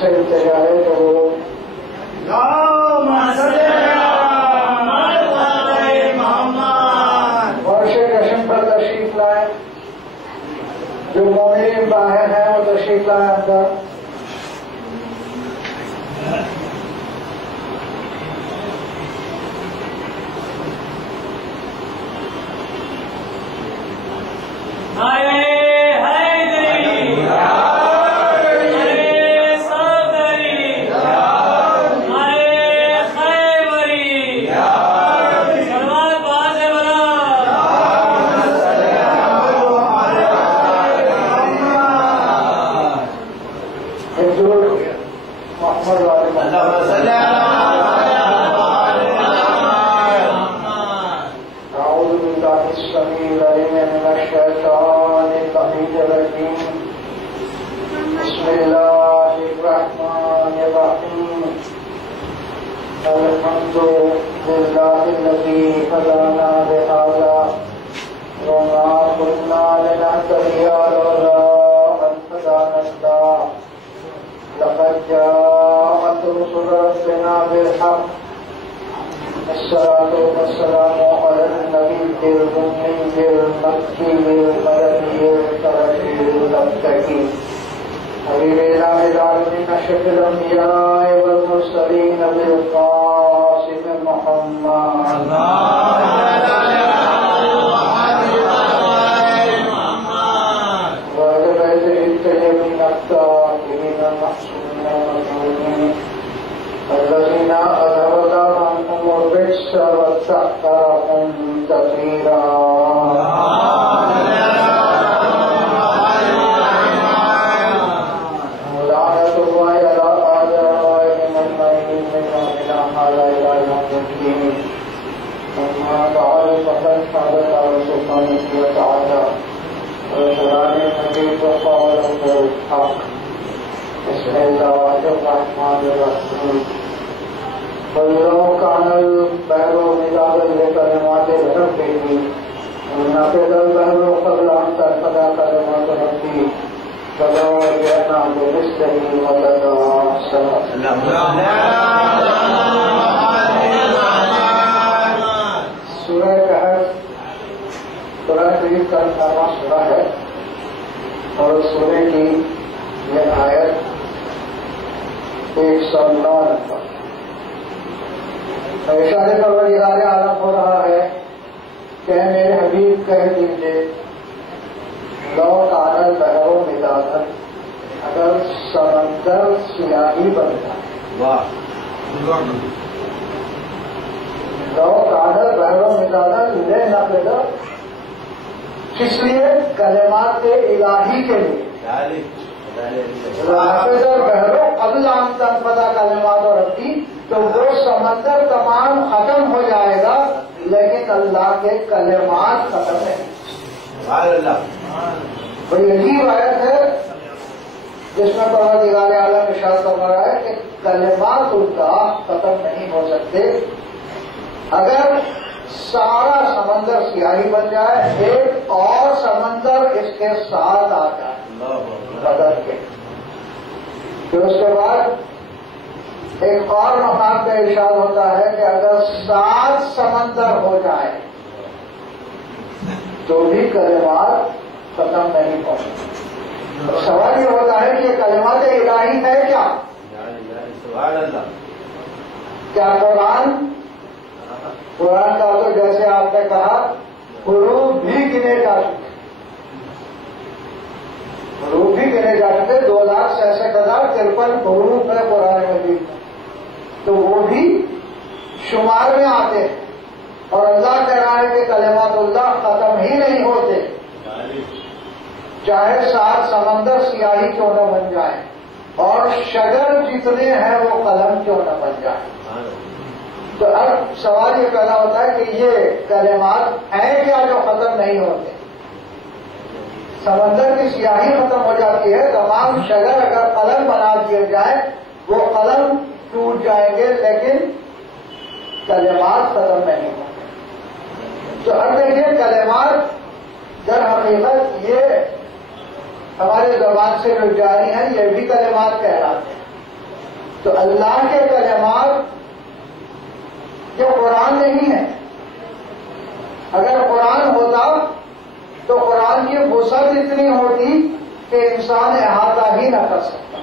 سے تیارے کرو ورش کشم پر تشریف لائیں، جو مومنین باہر ہیں وہ تشریف لائیں اندر. الحمد لله الذي هدانا لهذا وما كنا لنهتدي لولا أن هدانا الله لقد جاءت رسل ربنا بالحق الصلاة والسلام على النبي الأمي المكي المدني التركي المتقي حبيب إله العالمين أشرف الأنبياء والمرسلين بالقاسم محمد وعلى بيته الطيبين الطاهرين المعصومين المظلومين الذين أذهبت عنهم الرجس وطهرهم تطهيرا. بسم الله الرحمن الرحيم. ولو كان البحر مدادا لكلمات ربه لنفد البحر قبل أن تنفد كلمات ربه ولو جئنا بمثله مددا. سورہ کہف قرآن شریف کا 18واں سورہ ہے اور اس سورے کی یہ آیت 109 پر ارشاد پروردگار عالم ہو رہا ہے کہ میرے حبیب کہہ دیجئے لو کان البحر مدادا، اگر سمندر سیاہی بن جائے. لو کان البحر مدادا لنفد، کس لیے؟ کلمات الہی کے لیے. البحر قبل ان تنفد کلمات ربی، تو وہ سمندر تمام ختم ہو جائے گا لیکن اللہ کے کلمات ختم نہیں. بڑی عجیب آیت ہے جس میں پروردگار عالم ارشاد فرما رہا ہے کہ کلمات اللہ ختم نہیں ہو سکتے. اگر سارا سمندر سیاہی بن جائے، ایک اور سمندر اس کے ساتھ آ جائے بدل کے، پھر اس کے بعد ایک اور مقام پہ ارشاد ہوتا ہے کہ اگر 7 سمندر ہو جائے تو بھی کلمات ختم نہیں ہوتے. سوال یہ ہوتا ہے کہ یہ کلمات الہی ہے کیا؟ کیا قرآن کا تو جیسے آپ نے کہا حروف بھی گنے جا چکے، حروف بھی گنے جا چکے، 2,66,053 حروف ہے قرآن مجید، تو وہ بھی شمار میں آتے ہیں. اور اللہ کہہ رہا ہے کہ کلمات اللہ ختم ہی نہیں ہوتے، چاہے 7 سمندر سیاہی کیوں نہ بن جائیں اور شجر جتنے ہیں وہ قلم کیوں نہ بن جائیں. تو اب سوال یہ پیدا ہوتا ہے کہ یہ کلمات ہیں کیا جو ختم نہیں ہوتے؟ سمندر کی سیاہی ختم ہو جاتی ہے، تمام شجر اگر قلم بنا دیے جائیں وہ قلم ٹوٹ جائیں گے لیکن کلمات ختم نہیں ہوتے. تو اب دیکھیے کلمات در حقیقت یہ ہمارے زبان سے جو جاری ہیں یہ بھی کلمات کہلاتے ہیں. تو اللہ کے کلمات یہ قرآن نہیں ہے. اگر قرآن ہوتا تو قرآن کی وسعت اتنی ہوتی کہ انسان احاطہ ہی نہ کر سکتا.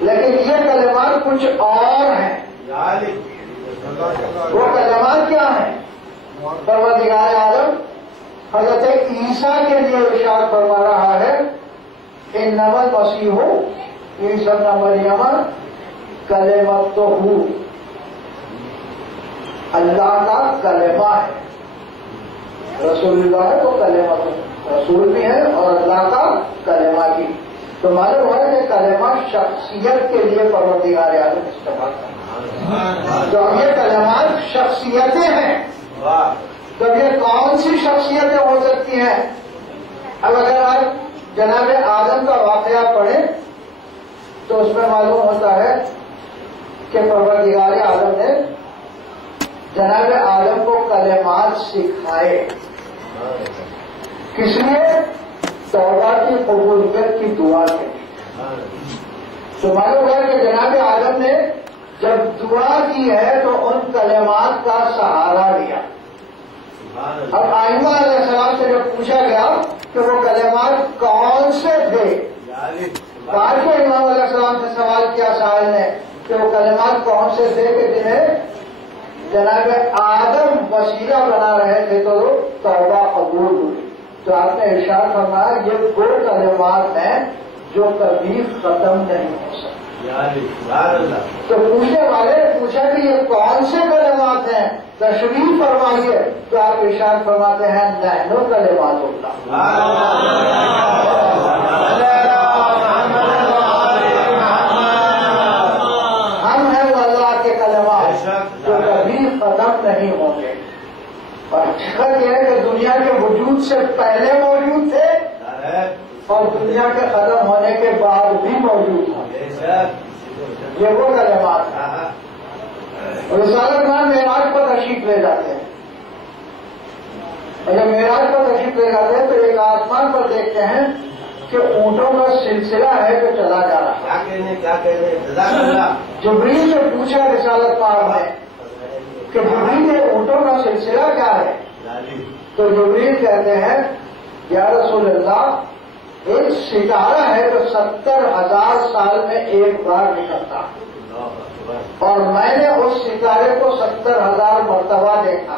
لیکن یہ کلمات کچھ اور ہیں. وہ کلمات کیا ہیں؟ پروردگار عالم حضرت عیسیٰ کے لیے ارشاد فرما رہا ہے انما المسیح عیسی ابن مریم کلمتہ، اللہ کا کلمہ ہے. رسول اللہ ہے تو کلمہ رسول بھی ہے اور اللہ کا کلمہ بھی. تو معلوم ہے کہ کلمہ شخصیت کے لیے پروردگار عالم استعمال کرتا ہے. تو یہ کلمات شخصیتیں ہیں. تو یہ کون سی شخصیتیں ہو سکتی ہیں؟ اب اگر آپ جناب آدم کا واقعہ پڑھیں تو اس میں معلوم ہوتا ہے کہ پروردگار عالم نے جناب آدم کو کلمات سکھائے. کس لیے؟ توبہ کی قبولیت کی دعا کے لیے. تو معلوم ہے کہ جناب آدم نے جب دعا کی ہے تو ان کلمات کا سہارا لیا. اب آئمہ علیہ السلام سے جب پوچھا گیا کہ وہ کلمات کون سے تھے، بعد میں امام علیہ السلام سے سوال کیا سائل نے کہ وہ کلمات کون سے تھے کہ جنہیں جناب آدم وسیلہ بنا رہے تھے تو توبہ قبول ہوئی. تو آپ نے ارشاد فرمایا یہ وہ کلمات ہیں جو کبھی ختم نہیں ہو سکتے. تو پوچھنے والے نے پوچھا کہ یہ کون سے کلمات ہیں، تشریف فرمائیے. تو آپ ارشاد فرماتے ہیں نحن کلمات اللہ. ہم ہیں وہ اللہ کے کلمات جو کبھی ختم نہیں ہوں گے. اور حقیقت یہ ہے کہ دنیا کے وجود سے پہلے موجود تھے اور دنیا کے ختم ہونے کے بعد بھی موجود ہوں گے. یہ وہ کلمات ہیں. رسالت مان معراج پر تشریف لے جاتے ہیں. اور جب معراج پر تشریف لے جاتے ہیں تو ایک آسمان پر دیکھتے ہیں کہ اونٹوں کا سلسلہ ہے جو چلا جا رہا ہے. جبریل سے پوچھا رسالت مان نے کہ جبریل یہ اونٹوں کا سلسلہ کیا ہے؟ تو جبریل کہتے ہیں یا رسول اللہ ایک ستارہ ہے جو 70,000 سال میں ایک بار نکلتا اور میں نے اس ستارے کو 70,000 مرتبہ دیکھا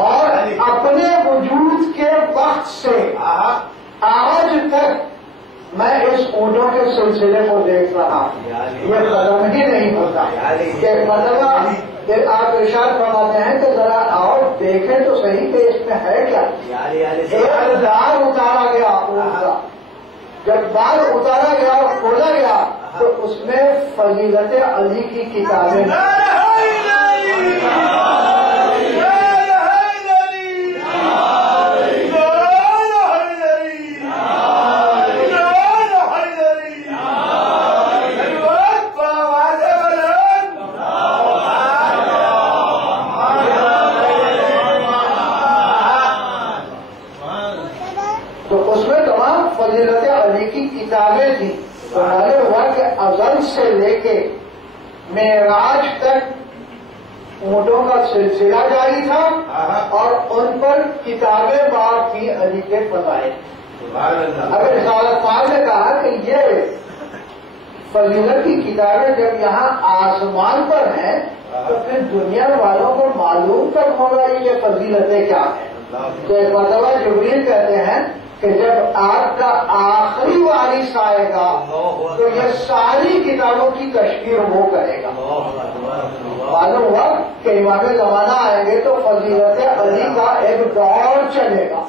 اور اپنے وجود کے وقت سے آج تک میں اس اونٹوں کے سلسلے کو دیکھ رہا ہوں. یہ ختم ہی نہیں ہوتا. کہ مرتبہ آپ ارشاد فرماتے ہیں کہ ذرا آؤ دیکھیں تو صحیح کہ اس میں ہے کیا. ایک دار اتارا گیا اونٹ کا. جب دار اتارا گیا اور کھولا گیا تو اس میں فضیلت علی کی کتابیں کتابیں تھیں. تو معلوم ہوا کہ ازل سے لے کے معراج تک اونٹوں کا سلسلہ جاری تھا اور ان پر کتابیں بار تھی علی کے فضائل. اگر رسالت پاک نے کہا کہ یہ فضیلت کی کتابیں جب یہاں آسمان پر ہیں تو پھر دنیا والوں کو معلوم تک ہوگا یہ فضیلتیں کیا ہیں. تو ایک مرتبہ جبریل کہتے ہیں کہ جب آپ کا آخری وارث آئے گا تو یہ ساری کتابوں کی تشکیل وہ کرے گا. معلوم ہوا کہ امام زمانہ آئیں گے تو فضیلت علی کا ایک دور چلے گا.